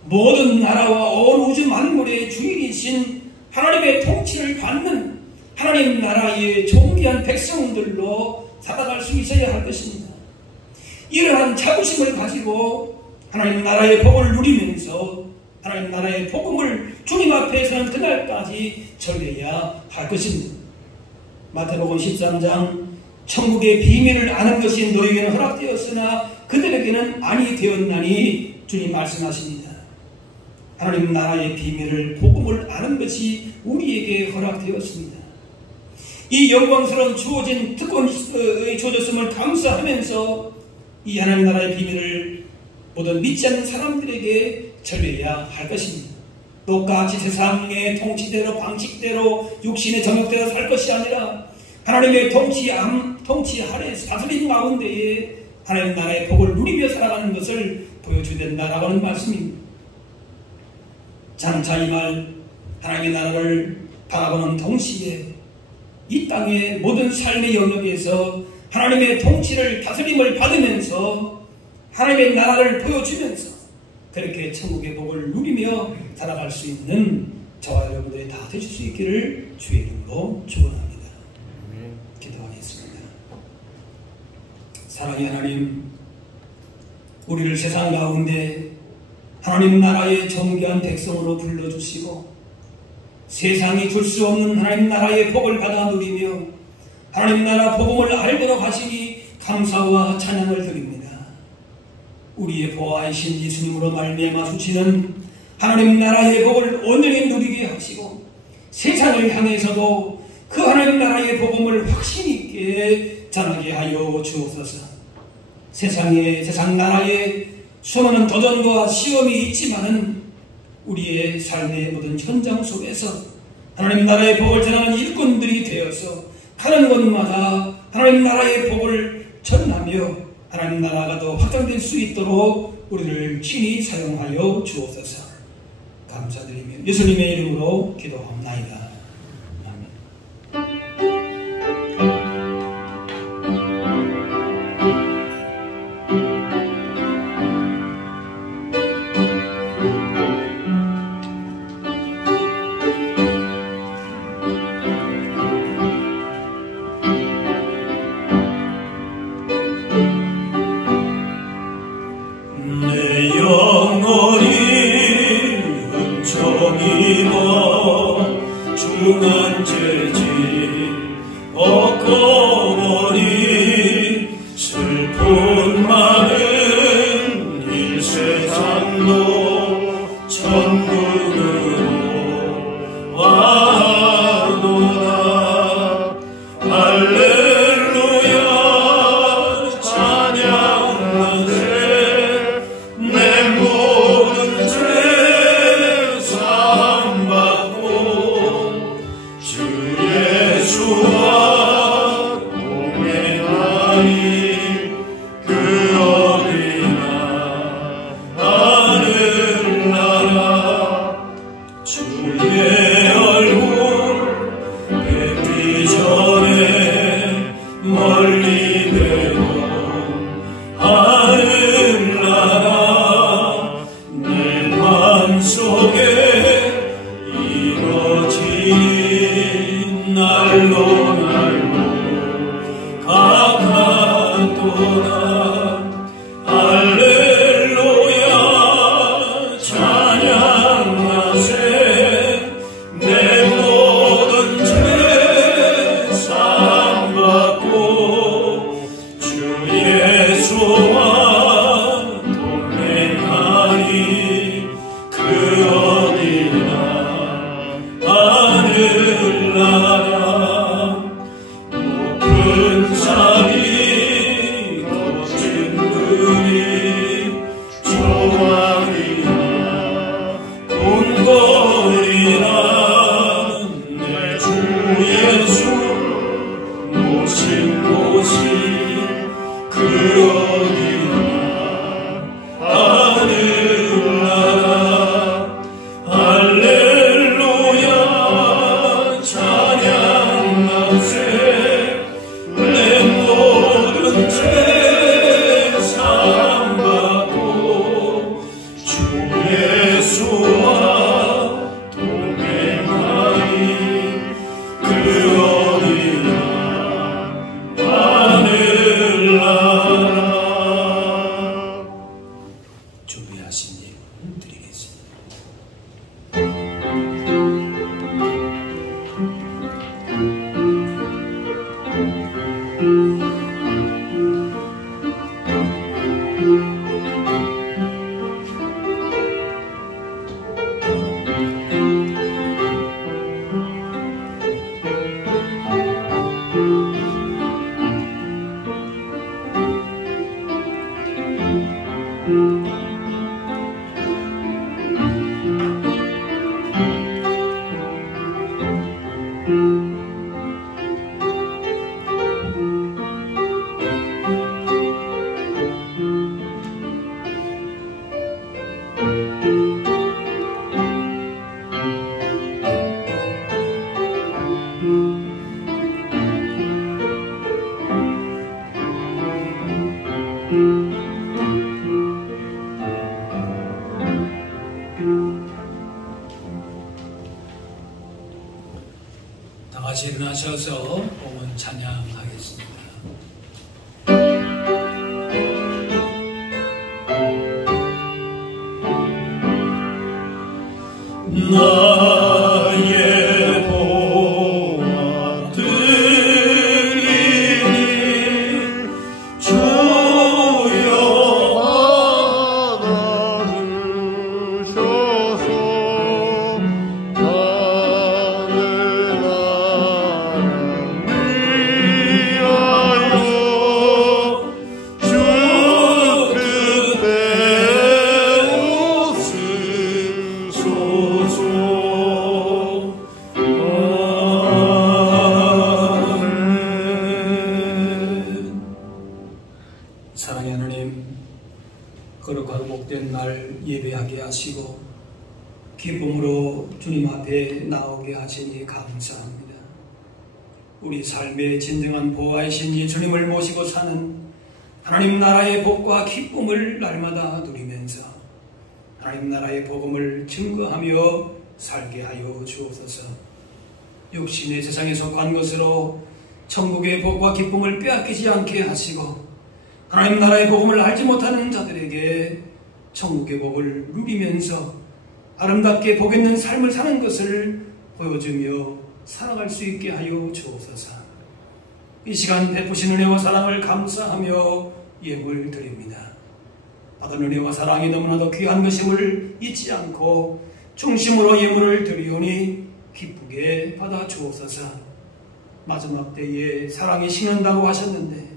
모든 나라와 온 우주 만물의 주인이신 하나님의 통치를 받는 하나님 나라의 존귀한 백성들로 살아갈 수 있어야 할 것입니다. 이러한 자부심을 가지고 하나님 나라의 복을 누리면서 하나님 나라의 복음을 주님 앞에 서는 그날까지 전해야 할 것입니다. 마태복음 13장 천국의 비밀을 아는 것이 너희에게는 허락되었으나 그들에게는 아니 되었나니 주님 말씀하십니다. 하나님 나라의 비밀을 복음을 아는 것이 우리에게 허락되었습니다. 이 영광스러운 주어진 특권의 주어졌음을 감사하면서 이 하나님 나라의 비밀을 모든 믿지 않는 사람들에게 전해야 할 것입니다. 똑같이 세상의 통치대로 방식대로 육신의 정욕대로 살 것이 아니라 하나님의 통치 아래에서 다스림 가운데에 하나님 나라의 복을 누리며 살아가는 것을 보여줘야 된다라고 하는 말씀입니다. 장차 이 말 하나님의 나라를 바라보는 동시에 이 땅의 모든 삶의 영역에서 하나님의 통치를 다스림을 받으면서 하나님의 나라를 보여주면서 그렇게 천국의 복을 누리며 살아갈 수 있는 저와 여러분들이 다 되실 수 있기를 주의 이름으로 축원합니다. 기도하겠습니다. 사랑의 하나님, 우리를 세상 가운데 하나님 나라의 존귀한 백성으로 불러주시고 세상이 줄 수 없는 하나님 나라의 복을 받아 누리며 하나님 나라 복음을 알도록 하시니 감사와 찬양을 드립니다. 우리의 보아이신 예수님으로 말미암아 주시는 하나님 나라의 복을 온전히 누리게 하시고 세상을 향해서도 그 하나님 나라의 복음을 확신 있게 전하게 하여 주옵소서. 세상 나라에 수많은 도전과 시험이 있지만은 우리의 삶의 모든 현장 속에서 하나님 나라의 복을 전하는 일꾼들이 되어서 가는 곳마다 하나님 나라의 복을 전하며 하나님 나라가 더 확장될 수 있도록 우리를 친히 사용하여 주옵소서. 감사드리며 예수님의 이름으로 기도합나이다. 다 같이 일어나셔서 오늘 찬양하겠습니다. 나의 보호들이니 주여 받아주셔서 나는 위하여 주 끝에 웃으소서. 사랑의 하나님, 거룩하고 복된 날 예배하게 하시고 기쁨으로 주님 앞에 나오게 하시니 감사합니다. 우리 삶의 진정한 보호하신 이 주님을 모시고 사는 하나님 나라의 복과 기쁨을 날마다 누리면서 하나님 나라의 복음을 증거하며 살게 하여 주옵소서. 육신의 세상에 속한 것으로 천국의 복과 기쁨을 빼앗기지 않게 하시고 하나님 나라의 복음을 알지 못하는 자들에게 천국의 복을 누리면서 아름답게 복 있는 삶을 사는 것을 보여주며 살아갈 수 있게 하여 주옵소서. 이 시간 베푸신 은혜와 사랑을 감사하며 예물 드립니다. 받은 은혜와 사랑이 너무나도 귀한 것임을 잊지 않고 중심으로 예물을 드리오니 기쁘게 받아 주옵소서. 마지막 때에 사랑이 식는다고 하셨는데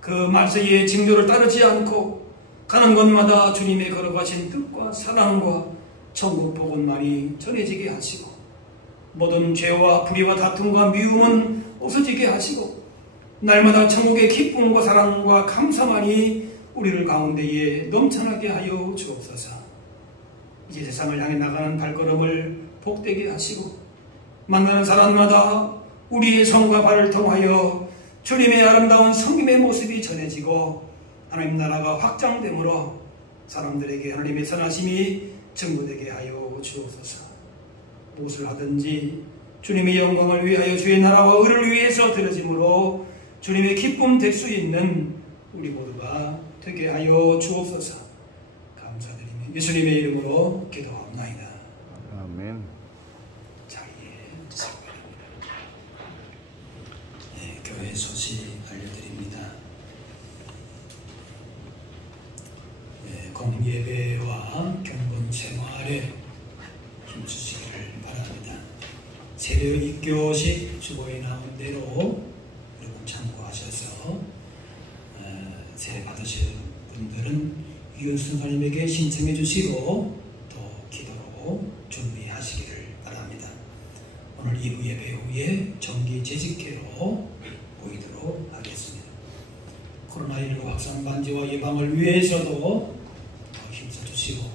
그 말세의 징조를 따르지 않고 가는 곳마다 주님의 걸어가신 뜻과 사랑과 천국 복음만이 전해지게 하시고 모든 죄와 불의와 다툼과 미움은 없어지게 하시고 날마다 천국의 기쁨과 사랑과 감사만이 우리를 가운데에 넘쳐나게 하여 주옵소서. 이제 세상을 향해 나가는 발걸음을 복되게 하시고 만나는 사람마다 우리의 손과 발을 통하여 주님의 아름다운 성김의 모습이 전해지고 하나님 나라가 확장됨으로 사람들에게 하나님의 선하심이 증거되게 하여 주옵소서. 무엇을 하든지 주님의 영광을 위하여 주의 나라와 의를 위해서 드려짐으로 주님의 기쁨 될 수 있는 우리 모두가 되게 하여 주옵소서. 감사드리며 예수님의 이름으로 기도합나이다. 아멘. 자리에 앉으시기 바랍니다. 교회 소식 알려드립니다. 공예배와 경건 생활에 힘쓰시기를 바랍니다. 새벽 입교식 주보에 나온 대로 여러분 참고하셔서 세례 받으실 분들은 유선사님에게 신청해 주시고 또 기도로 준비하시기를 바랍니다. 오늘 2부 예배 후에 정기 재직회로 보이도록 하겠습니다. 코로나19 확산 방지와 예방을 위해서도 힘써주시고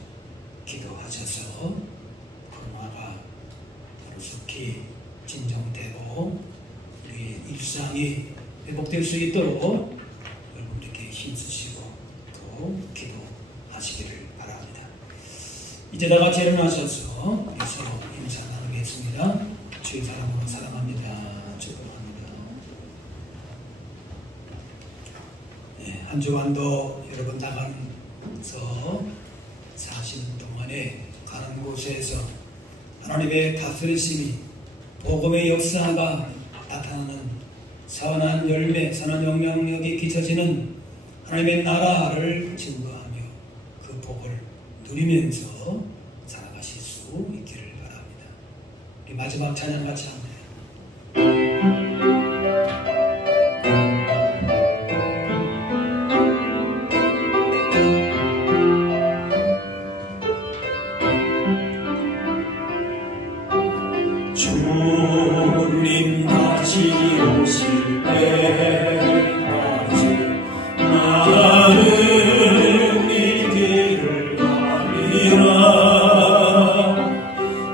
기도하셔서 코로나가 조속히 진정되고 우리의 일상이 회복될 수 있도록 여러분들께 힘쓰시고 또 기도하시기를 바랍니다. 이제 다 같이 일어나셔서 서로 인사 나누겠습니다. 주의 사랑으로 사랑합니다. 축복합니다. 한 주간도 여러분 나가면서 사시는 동안에 가는 곳에서 하나님의 다스리심이 복음의 역사가 나타나는 선한 열매, 선한 영향력이 끼쳐지는 하나님의 나라를 증거하며 그 복을 누리면서 살아가실 수 있기를 바랍니다. 우리 마지막 찬양 같이 합니다. 주 주님 다시 오실 때까지 나는 이 길을 가리라.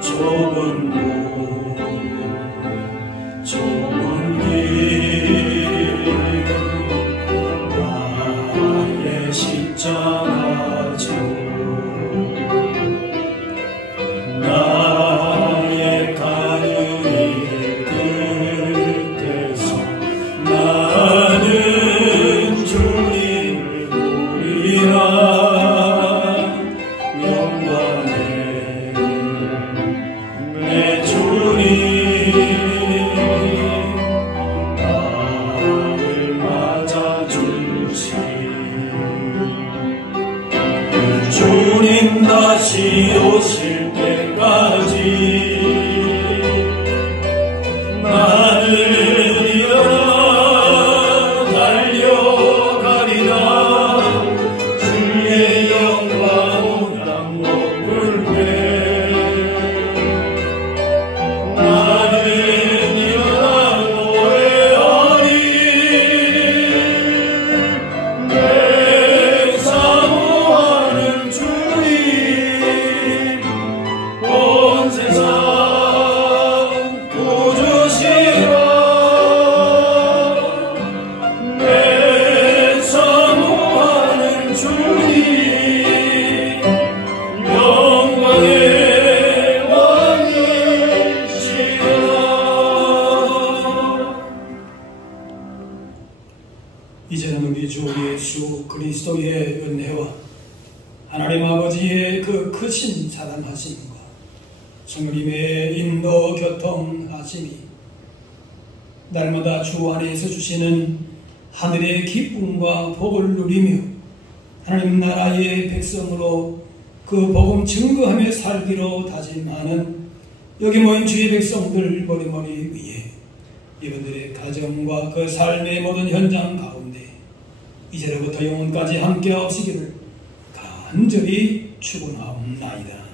좁은 길 나의 십자가 져 나의 가는 이 끝에서 나는 주님을 보리라. 영광의 내 주님 나를 맞아주시. 주님 다시 오실 때까지 나를 일어나 달려가리라. 주의 영광 온 땅 높을 때 나는 일어나 노래하리. 내 사모하는 주님 온 세상 구주시라. 내 사모하는 주님 영광의 왕이시라. 이제는 우리 주 예수 그리스도의 은혜와 하나님 아버지의 그 크신 사랑하심과 성령님의 인도 교통하심이 날마다 주 안에서 주시는 하늘의 기쁨과 복을 누리며 하나님 나라의 백성으로 그 복음 증거하며 살기로 다짐하는 여기 모인 주의 백성들 머리머리 위에 이분들의 가정과 그 삶의 모든 현장 가운데 이제로부터 영원까지 함께 하시기를 간절히 축원하옵나이다.